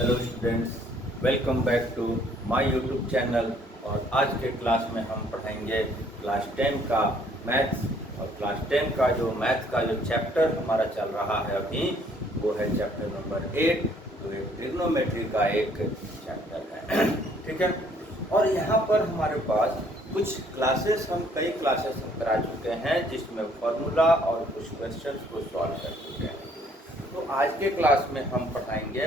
Hello students, welcome back to my YouTube channel. और आज के क्लास में हम पढ़ेंगे क्लास 10 का मैथ्स। और क्लास 10 का जो मैथ्स का जो चैप्टर हमारा चल रहा है अभी, वो है चैप्टर नंबर 8, जो एक ट्रिग्नोमेट्री का एक चैप्टर है। ठीक है। और यहाँ पर हमारे पास कुछ क्लासेस कई क्लासेस हम करा चुके हैं, जिसमें फॉर्मूला और कुछ क्वेश्चंस को सॉल्व कर चुके हैं। तो आज के क्लास में हम पढ़ाएंगे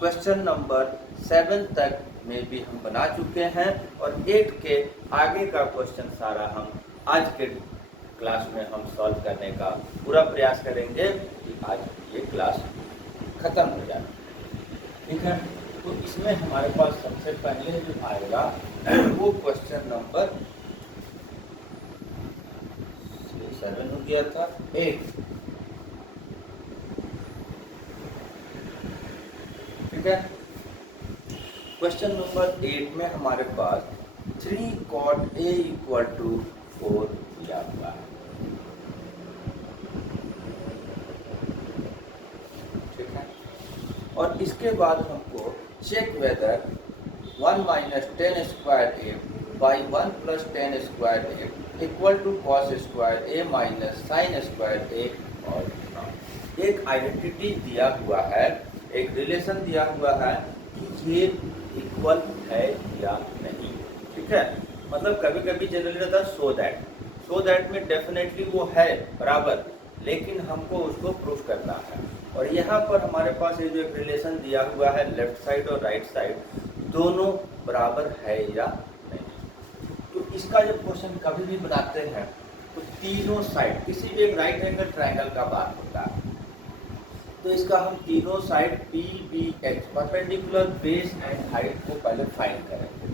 क्वेश्चन नंबर 7 तक में भी हम बना चुके हैं, और 8 के आगे का क्वेश्चन सारा हम आज के क्लास में हम सॉल्व करने का पूरा प्रयास करेंगे कि आज ये क्लास खत्म हो जाए। ठीक है। तो इसमें हमारे पास सबसे पहले जो आएगा वो क्वेश्चन नंबर 7 हो गया था 8। ठीक है। क्वेश्चन नंबर 8 में हमारे पास 3 cot A = 4 दिया हुआ है। ठीक है। और इसके बाद हमको check whether 1 - 10 square A by 1 + 10 square A = cos square A - sin square A और नॉट। एक आइडेंटिटी दिया हुआ है, एक रिलेशन दिया हुआ है कि ये इक्वल है या नहीं। ठीक है। मतलब कभी कभी जनरली रहता है सो दैट में डेफिनेटली वो है बराबर, लेकिन हमको उसको प्रूफ करना है। और यहाँ पर हमारे पास ये जो एक रिलेशन दिया हुआ है, लेफ्ट साइड और राइट साइड दोनों बराबर है या नहीं। तो इसका जब क्वेश्चन कभी भी बनाते हैं तो तीनों साइड, किसी भी एक राइट एंगल ट्रायंगल का बात होता है, तो इसका हम तीनों side PBH perpendicular base and height को पहले फाइंड करेंगे।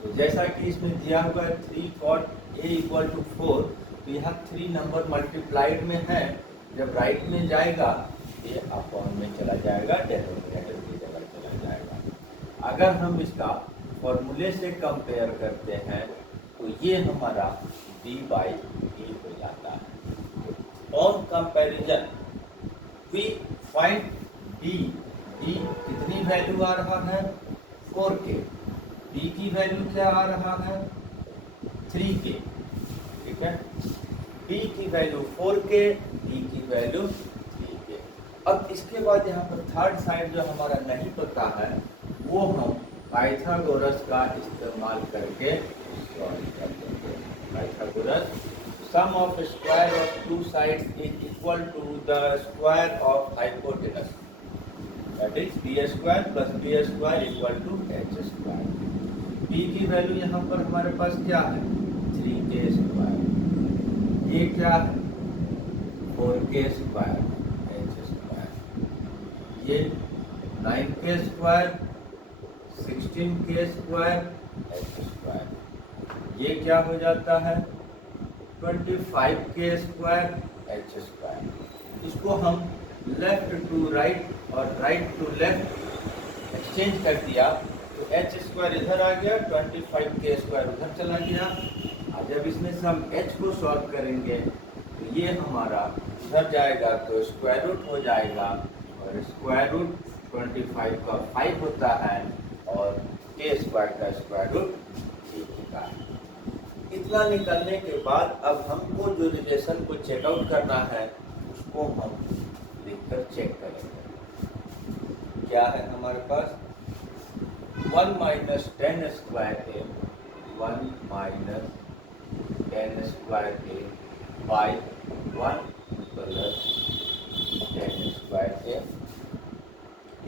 तो जैसा कि इसमें दिया हुआ है 3 cot A = 4, तो यहाँ 3 नंबर मल्टीप्लाइड में है, जब राइट में जाएगा ये अपॉन में चला जाएगा, डेनोमिनेटर की जगह चला जाएगा। अगर हम इसका फॉर्मूले से कंपेयर करते हैं तो ये हमारा D/D हो जाता है। On comparison we find D कितनी वैल्यू आ रहा है 4K, B की वैल्यू क्या आ रहा है 3K। ठीक है। B की वैल्यू 4K, D की वैल्यू 3K। अब इसके बाद यहाँ पर थर्ड साइड जो हमारा नहीं पता है वो हम पाइथागोरस का इस्तेमाल करके सॉल्व कर देंगे। Pythagoras sum of square of two sides is equal to the square of hypotenuse, that is b square plus b square equal to h square। b की वैल्यू यहाँ पर हमारे पास क्या है 3k स्क्वायर, ये क्या है 4k स्क्वायर h स्क्वायर, ये 9k square 16k square h square, ये क्या हो जाता है 25k स्क्वायर h स्क्वायर। इसको हम लेफ्ट टू राइट और राइट टू लेफ्ट एक्सचेंज कर दिया तो h स्क्वायर इधर आ गया, 25k स्क्वायर उधर चला गया। और जब इसमें से हम h को सॉल्व करेंगे तो ये हमारा उधर जाएगा तो स्क्वायर रूट हो जाएगा, और स्क्वायर रूट 25 का 5 होता है और k स्क्वायर का स्क्वायर रूट 3 होता है। इतना निकलने के बाद अब हमको जो रिलेशन को चेकआउट करना है उसको हम लिखकर चेक करेंगे। क्या है हमारे पास 1 - 10 square A 1 - 10 square A by 1 + 10 square A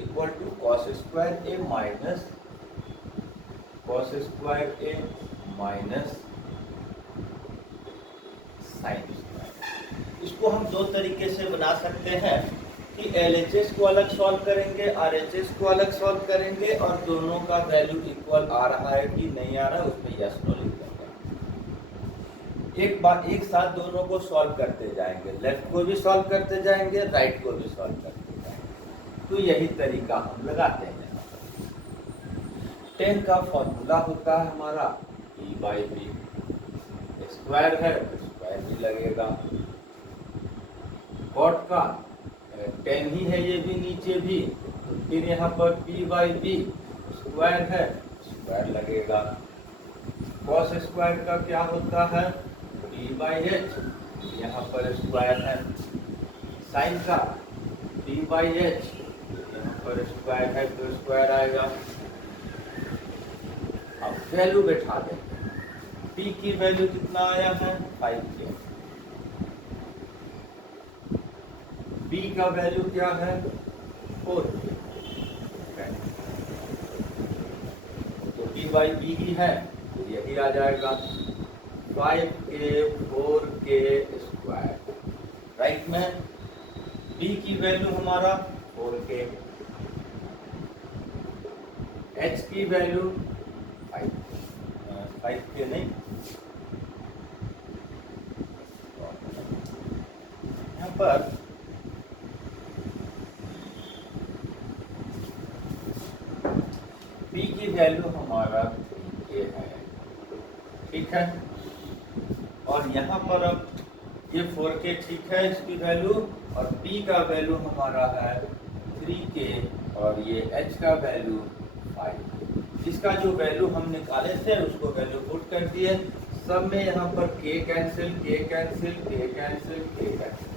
equal to cos square A minus cos square A minus sine square. इसको हम दो तरीके से बना सकते हैं कि LHS को अलग सॉल्व करेंगे, RHS को अलग सॉल्व करेंगे, और दोनों का वैल्यू इक्वल आ रहा है कि नहीं आ रहा है उसमें यस नो लिख देंगे। एक बार एक साथ दोनों को सॉल्व करते जाएंगे, लेफ्ट को भी सॉल्व करते जाएंगे, राइट को भी सॉल्व करते जाएंगे। तो यही तरीका हम लगाते हैं। 10 का फॉर्मूला होता है हमारा E/B, स्क्वायर है स्क्वायर भी लगेगा, कॉट का 10 ही है, ये भी नीचे भी, तो फिर यहाँ पर p बाई बी स्क्वायर है, स्क्वायर लगेगा। कॉस स्क्वायर का क्या होता है, p बाई एच, यहाँ पर स्क्वायर है। साइन का p बाई एच, यहाँ पर स्क्वायर है तो स्क्वायर आएगा। अब वैल्यू बैठा देंगे, p की वैल्यू कितना आया है 5k, b का वैल्यू क्या है 4k, तो p बाई बी ही है तो यही आ जाएगा 5k 4k स्क्वायर। राइट में b की वैल्यू हमारा 4k, h की वैल्यू 5k नहीं, यहाँ पर p की वैल्यू हमारा 3k है, ठीक है। और यहाँ पर अब ये 4k ठीक है इसकी वैल्यू, और p का वैल्यू हमारा है 3k और ये h का वैल्यू 5। इसका जो वैल्यू हम निकाले थे उसको वैल्यू पुट कर दिए, सब में यहाँ पर k cancel, k cancel, k cancel, k cancel,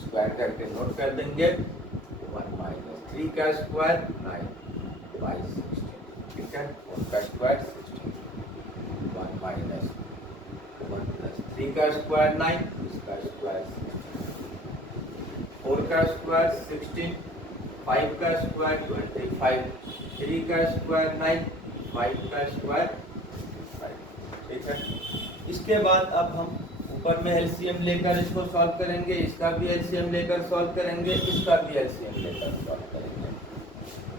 square करके नोट कर देंगे। 1 माइनस 3 का स्क्वायर 9 बाई 16, ठीक है, 1 का स्क्वायर 16, 1 माइनस 1 प्लस 3 का स्क्वायर 9, इसका स्क्वायर 16, 4 का स्क्वायर 16, 5 का स्क्वायर 25, 3 का स्क्वायर 9, 5 का स्क्वायर 5, ठीक है। इसके बाद अब हम ऊपर में एलसीएम लेकर इसको सॉल्व करेंगे, इसका भी एलसीएम लेकर सॉल्व करेंगे, इसका भी एलसीएम लेकर सॉल्व करेंगे।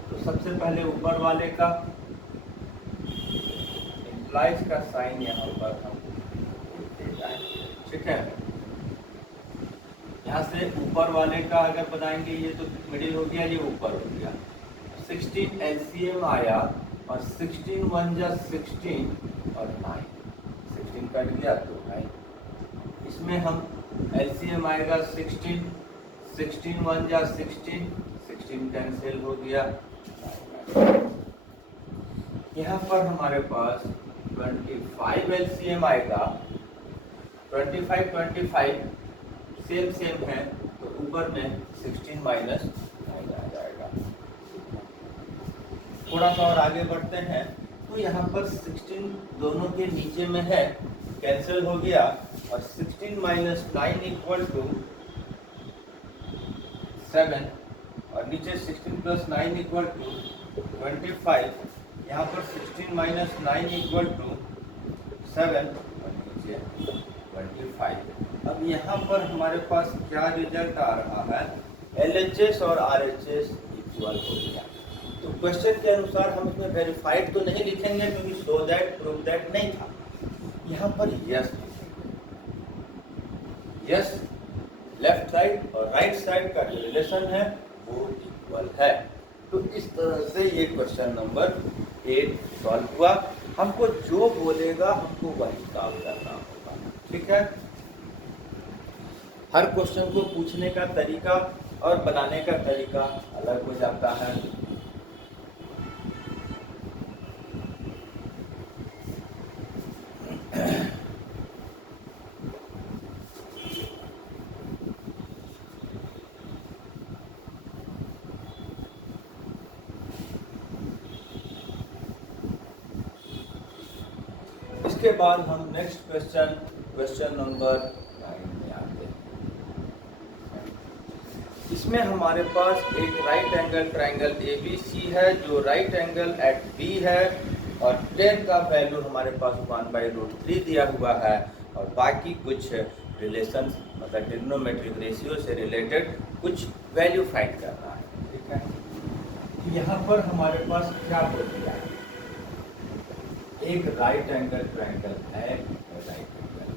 तो सबसे पहले ऊपर वाले का इम्प्लाइज का साइन यहाँ पर हम दे जाएंगे, ठीक है। यहाँ से ऊपर वाले का अगर बनाएंगे, ये तो मिडिल हो गया, ये ऊपर हो गया, 16 एलसीएम आया और 16 1 जा 16 और 9, 16 कट गया तो 9, इसमें हम एलसीएम आएगा 16, 16 1 जा 16, 16 कैंसिल हो गया। यहाँ पर हमारे पास 25 एलसीएम आएगा, 25 25 सेम सेम है तो ऊपर में 16 माइनस 9 आ जाएगा। थोड़ा सा और आगे बढ़ते हैं तो यहाँ पर 16 दोनों के नीचे में है, कैंसिल हो गया, और 16 माइनस 9 इक्वल टू 7, और नीचे 16 प्लस 9 इक्वल टू 25, यहाँ पर 16 माइनस 9 इक्वल टू 7 और नीचे 25। अब यहाँ पर हमारे पास क्या रिजल्ट आ रहा है, LHS और RHS इक्वल हो गया। तो क्वेश्चन के अनुसार हम इसमें वेरीफाइड तो नहीं लिखेंगे क्योंकि सो दैट प्रूव दैट नहीं था, यहाँ पर यस, यस लेफ्ट साइड और राइट साइड का जो रिलेशन है वो इक्वल है। तो इस तरह से ये क्वेश्चन नंबर 8 सॉल्व हुआ। हमको जो बोलेगा हमको वही काम करना होगा, ठीक है। हर क्वेश्चन को पूछने का तरीका और बनाने का तरीका अलग हो जाता है। इसके बाद हम नेक्स्ट क्वेश्चन नंबर 9 में आते हैं। इसमें हमारे पास एक राइट एंगल ट्रायंगल ABC है जो राइट एंगल एट B है, और tan का वैल्यू हमारे पास 1/√3 दिया हुआ है, और बाकी कुछ रिलेशन मतलब ट्रिग्नोमेट्रिक रेशियो से रिलेटेड कुछ वैल्यू फाइंड करना है, ठीक है। यहाँ पर हमारे पास क्या बोल दिया है, एक राइट एंगल ट्रायंगल है, राइट एंगल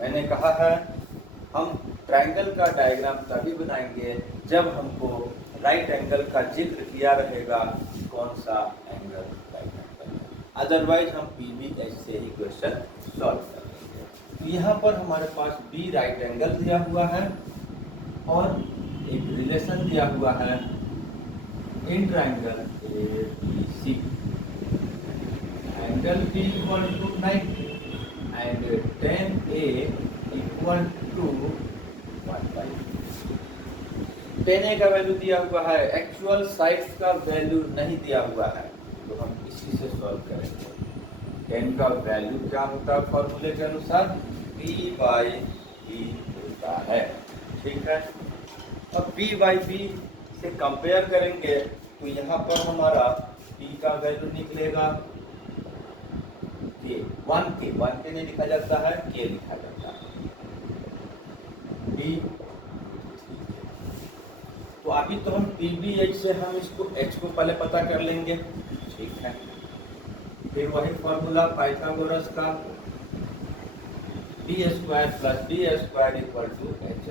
मैंने कहा है हम ट्रायंगल का डायग्राम तभी बनाएंगे जब हमको राइट एंगल का जिक्र किया रहेगा कौन सा एंगल राइट एंगल है, अदरवाइज हम PBH से ही क्वेश्चन सॉल्व करेंगे। तो यहाँ पर हमारे पास B राइट एंगल दिया हुआ है और एक रिलेशन दिया हुआ है in triangle A B C angle B equal to 90 and tan A equal to 1/2। tan A का वैल्यू दिया हुआ है, एक्चुअल साइड्स का वैल्यू नहीं दिया हुआ है, तो हम इसी से सॉल्व करेंगे। tan का वैल्यू क्या होता है फॉर्मूले के अनुसार, p/b होता है। ठीक है, अब p/b से कंपेयर करेंगे तो यहाँ पर हमारा p का वैल्यू निकलेगा k, 1k नहीं लिखा जाता है, k लिखा जाता है। b, तो अभी तो हम pbh से हम इसको h को पहले पता कर लेंगे। ठीक है, फिर वही फॉर्मूला पाइथागोरस का, b² + d² equal to h²।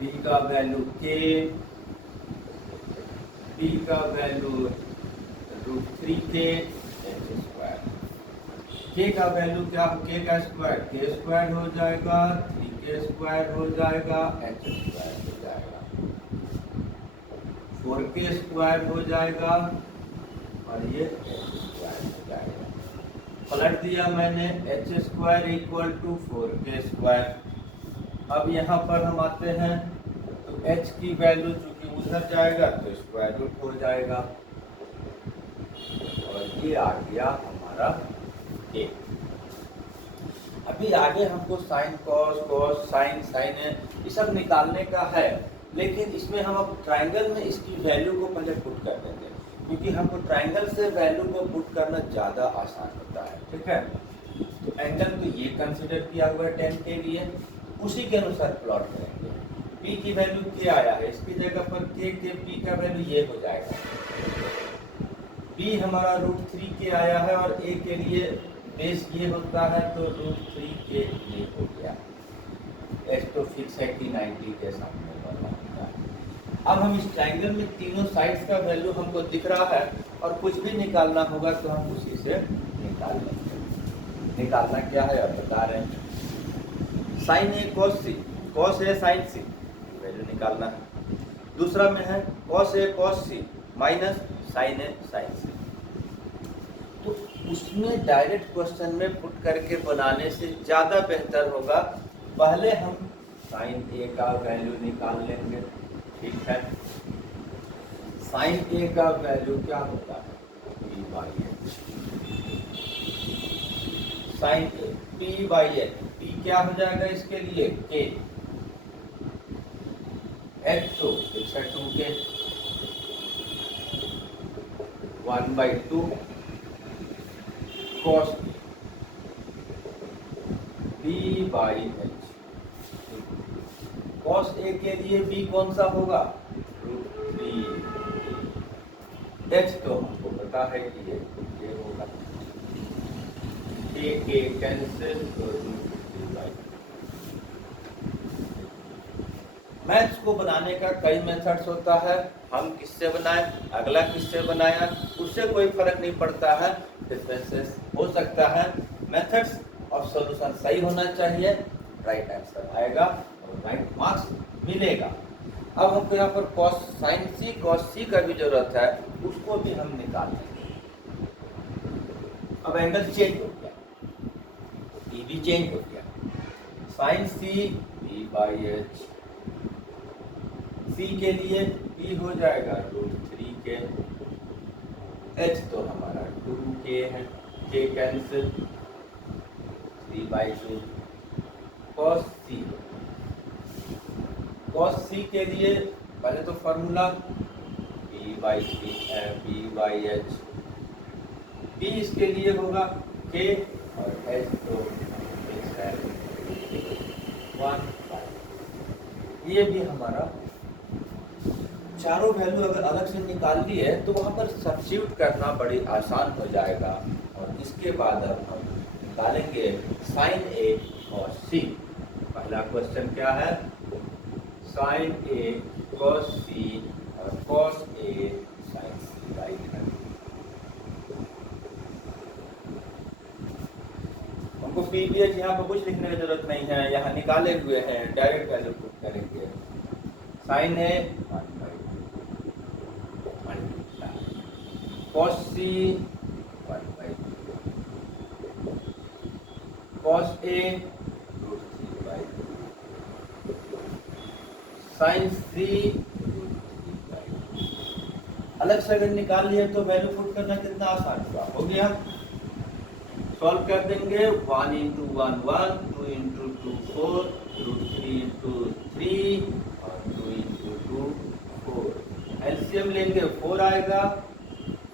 b का वैल्यू k, b का वैल्यू √3k h²। k का वैल्यू क्या, k का स्क्वायर k² हो जाएगा, 3k² हो जाएगा, h² हो जाएगा, 4k² हो जाएगा और ये h² हो जाएगा। पलट दिया मैंने, h² इक्वल टू 4k²। अब यहाँ पर हम आते हैं तो h की वैल्यू चूंकि उधर जाएगा तो स्क्वायर रूट हो जाएगा और ये आ गया हमारा k। अभी आगे हमको sine cos, cos sine, sine ये सब निकालने का है, लेकिन इसमें हम अब ट्राइंगल में इसकी वैल्यू को पहले पुट कर देंगे, क्योंकि हमको ट्राइंगल से वैल्यू को पुट करना ज़्यादा आसान होता है। ठीक है, तो एंगल तो ये कंसिडर किया हुआ है tan के लिए, उसी के अनुसार प्लॉट करेंगे। p की वैल्यू k आया है, इसकी जगह पर k के p का वैल्यू ये हो जाएगा। b हमारा √3k आया है और a के लिए बेस ये होता है, तो √3k ये हो गया। h तो फिक्स है कि 90 के सामने वाला होता है। अब हम इस ट्राइंगल में तीनों साइड्स का वैल्यू हमको दिख रहा है और कुछ भी निकालना होगा तो हम उसी से निकाल लेंगे। निकालना क्या है अब बता रहे हैं, sign A cos C, cos A sign C value निकालना है। दूसरा में है cos A cos C minus sign A sign सी। तो उसमें डायरेक्ट क्वेश्चन में पुट करके बनाने से ज़्यादा बेहतर होगा, पहले हम साइन ए का वैल्यू निकाल लेंगे। ठीक है, साइन ए का वैल्यू क्या होता है, p/h। साइन ए p/h, p क्या हो जाएगा इसके लिए k, h तो 2k 1/2 cos b/h। cos a के लिए b कौन सा होगा, √3। h तो हमको पता है कि ये होगा, k कैंसिल तो √3/। मैथ्स को बनाने का कई मेथड्स होता है, हम किससे बनाए, अगला किससे बनाया, उससे कोई फर्क नहीं पड़ता है। डिफरेंसेस हो सकता है, मेथड्स और सॉल्यूशन सही होना चाहिए, राइट आंसर आएगा और राइट मार्क्स मिलेगा। अब हमको यहाँ पर कॉस साइन सी कॉस सी का भी जरूरत है, उसको भी हम निकाल लेंगे। अब एंगल चेंज हो गया, ये भी चेंज हो गया, साइन सी p/h, सी के लिए p हो जाएगा √3k, h तो हमारा 2k है, k cancel 3/2 cos c। cos c के लिए पहले तो फॉर्मूला p/h, p इसके लिए होगा k और h तो है 1। ये भी हमारा चारों वैल्यू अगर अलग से निकाल ली है तो वहाँ पर सब्स्टिट्यूट करना बड़ी आसान हो जाएगा। और इसके बाद अब हम निकालेंगे साइन ए और सी। पहला क्वेश्चन क्या है, साइन ए कॉस सी और cos A sign C, right है। हमको पीवीएच यहाँ पर कुछ लिखने की जरूरत नहीं है, यहाँ निकाले हुए हैं, डायरेक्ट वैल्यू पुट करेंगे। Sign A cos c 1/2, cos a √3/2, sin c √3/2। अलग से अगर निकाल लिए तो वैल्यू पुट करना कितना आसान हुआ, हो गया। सॉल्व कर देंगे, 1 इंटू 1 1, 2 इंटू 2 4, √3 इंटू 3 और 2 इंटू 2 4। एलसीएम लेंगे 4 आएगा,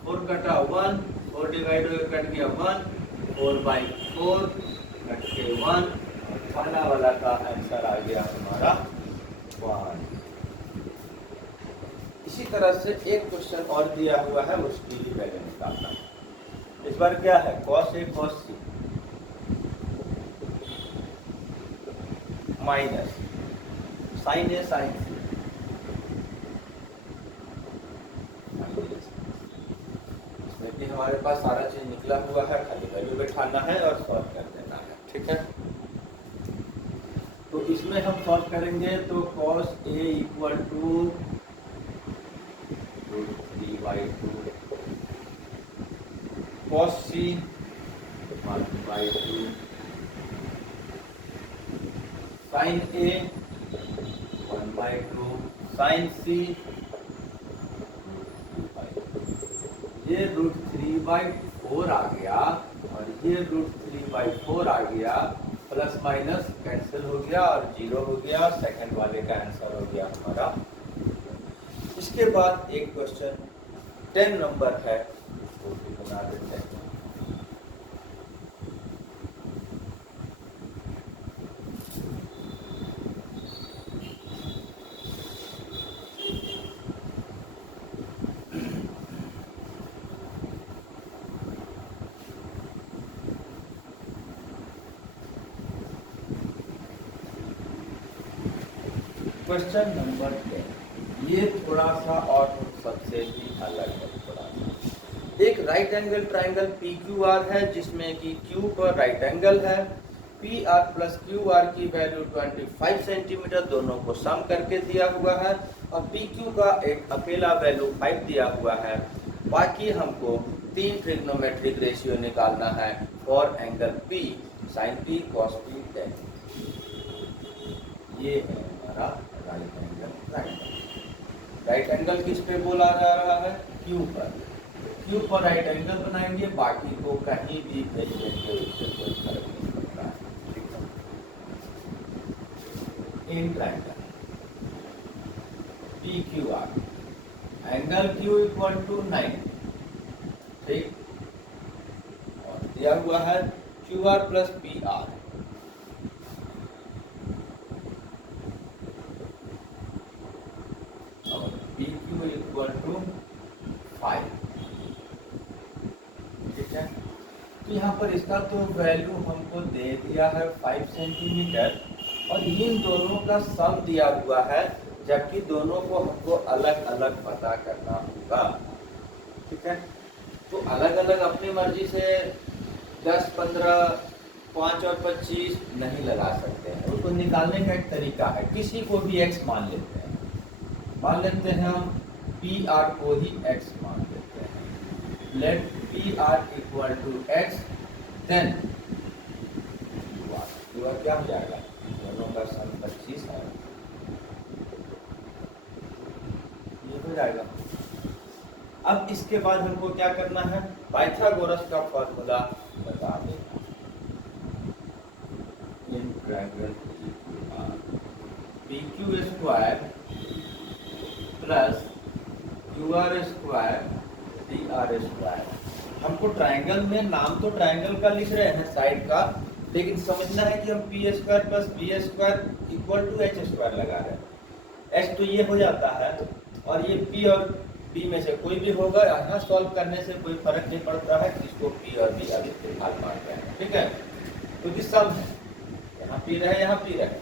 4 कटा 1, 4 डिवाइड हो कट गया 1, 4/4 कट के 1, खाना वाला का आंसर आ गया हमारा 1। इसी तरह से एक क्वेश्चन और दिया हुआ है, उसकी भी वैल्यू निकालना है। इस बार क्या है, cos a cos c minus sin a sin c। इसमें भी हमारे पास सारा चीज निकला हुआ है, खाली वैल्यू बैठाना है और सॉल्व कर देना है, ठीक है। तो इसमें हम सॉल्व करेंगे तो cos a equal to √3/2, cos c 1/2, sin a 1/2, sin c √3/2। ये √3/4 आ गया और ये √3/4 आ गया, प्लस माइनस कैंसिल हो गया और 0 हो गया। सेकंड वाले का आंसर हो गया हमारा। इसके बाद एक क्वेश्चन 10 नंबर है, उसको भी बना देते हैं। क्वेश्चन नंबर 10, ये थोड़ा सा और सबसे भी अलग है थोड़ा सा। एक राइट एंगल ट्राइंगल PQR है, जिसमें कि Q पर राइट एंगल है, PR प्लस QR की वैल्यू 25 सेंटीमीटर, दोनों को सम करके दिया हुआ है, और PQ का एक अकेला वैल्यू 5 दिया हुआ है। बाकी हमको 3 ट्रिग्नोमेट्रिक रेशियो निकालना है for angle P, sin P, cos P, tan। ये है हमारा right angle triangle. Right angle किस पे बोला जा रहा है, Q पर। Q पर राइट एंगल बनाएंगे, बाकी को कहीं भी भेज देंगे, उससे कोई फर्क नहीं पड़ता है। In triangle PQR, angle Q equal to 90, ठीक, और दिया हुआ है QR plus PR, PQ equal to 5, ठीक है। तो यहाँ पर इसका तो वैल्यू हमको दे दिया है 5 सेंटीमीटर, और इन दोनों का सम दिया हुआ है, जबकि दोनों को हमको अलग अलग पता करना होगा, ठीक है। तो अलग अलग अपनी मर्जी से 10, 15, 5 और 25 नहीं लगा सकते हैं। उसको निकालने का एक तरीका है, किसी को भी x मान लेते हैं, मान लेते हैं हम PR को ही x मान लेते हैं। Let PR equal to x, then QR क्या हो जाएगा, दोनों का सम 25 है, ये हो जाएगा। अब इसके बाद हमको क्या करना है, पाइथागोरस का फॉर्मूला बता देना। In triangle PQ square plus QR square DR square. हमको ट्राइंगल में नाम तो ट्राइंगल का लिख रहे हैं साइड का, लेकिन समझना है कि हम P square plus B square equal to H square लगा रहे हैं। H तो ये हो जाता है, और ये P और B में से कोई भी होगा। यहाँ सॉल्व करने से कोई फर्क नहीं पड़ता है किसको P और B अभी फिलहाल मान रहे हैं, ठीक है। क्योंकि सम है, यहाँ P रहे यहाँ P रहे,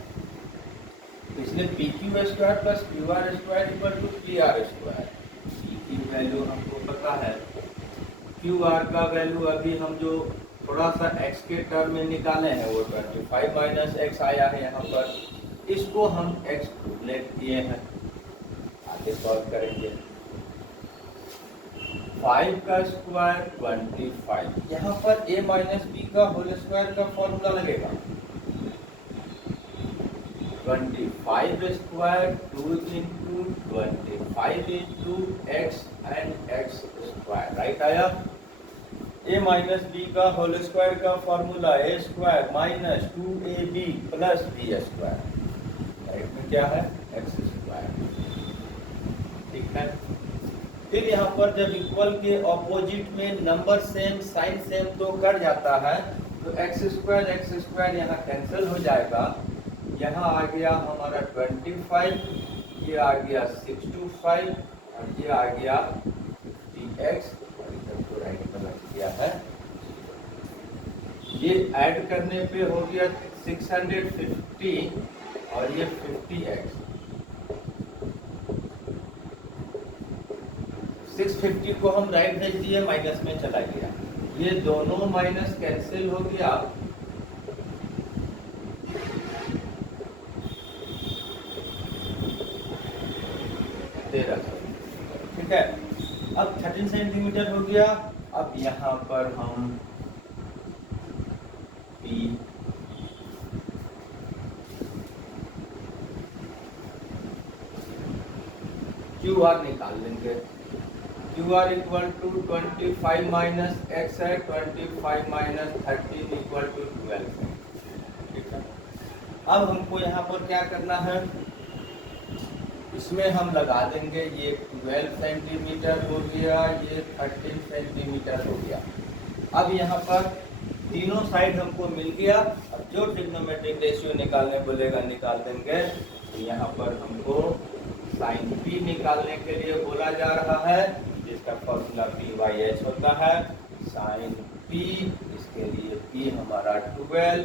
इसलिए PQ square plus QR square equal to PR square. P की वैल्यू हमको पता है, QR का वैल्यू अभी हम जो थोड़ा सा x के टर्म में निकाले हैं वो 25 माइनस x आया है यहाँ पर, इसको हम x लेट किए हैं, आगे सॉल्व करेंगे। 5 का स्क्वायर 25। यहाँ पर a माइनस बी का होल स्क्वायर का फॉर्मूला लगेगा। 25 square 2 into 25 into x and x square, right आया। a माइनस बी का होल स्क्वायर का formula a square minus 2ab plus b square, right में क्या है एक्स स्क्वायर, ठीक है। फिर यहाँ पर जब इक्वल के ऑपोजिट में नंबर सेम साइन सेम तो कर जाता है, तो एक्स स्क्वायर यहाँ कैंसिल हो जाएगा। यहाँ आ गया हमारा 25, ये आ गया 625 और ये आ गया dx, और इधर को राइट में रख दिया है। ये ऐड करने पे हो गया 650 और ये 50x। 650 को हम राइट भेज दिए, माइनस में चला गया, ये दोनों माइनस कैंसिल हो गया। ठीक है, अब 13 सेंटीमीटर हो गया। अब यहाँ पर हम P QR निकाल लेंगे। QR equal to 25 minus x है, 25 माइनस 13 इक्वल टू 12 है, ठीक है। अब हमको यहाँ पर क्या करना है, इसमें हम लगा देंगे, ये 12 सेंटीमीटर हो गया, ये 13 सेंटीमीटर हो गया। अब यहाँ पर तीनों साइड हमको मिल गया। अब जो ट्रिग्नोमेट्रिक रेशियो निकालने बोलेगा निकाल देंगे। तो यहाँ पर हमको साइन पी निकालने के लिए बोला जा रहा है, जिसका फॉर्मूला P/H होता है। साइन पी, इसके लिए पी हमारा 12,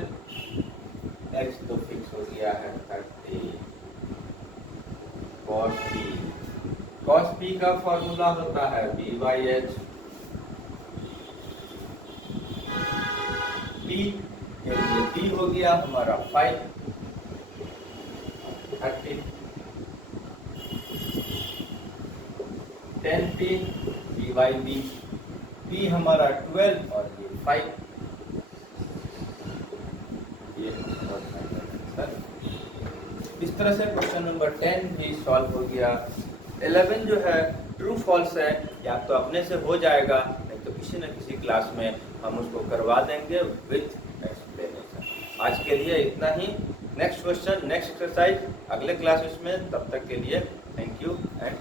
एक्स तो फिक्स हो गया है 30, कॉस पी, कॉस पी का फॉर्मूला होता है P/H। पी के लिए पी हो गया हमारा 5, 30, 10p P/B, P हमारा 12 और ये 5। ये इस तरह से क्वेश्चन नंबर 10 भी सॉल्व हो गया। 11 जो है ट्रू फॉल्स है, या तो अपने से हो जाएगा, नहीं तो किसी न किसी क्लास में हम उसको करवा देंगे विथ एक्सप्लेनेशन। आज के लिए इतना ही। नेक्स्ट क्वेश्चन, नेक्स्ट एक्सरसाइज अगले क्लासेस में, तब तक के लिए थैंक यू एंड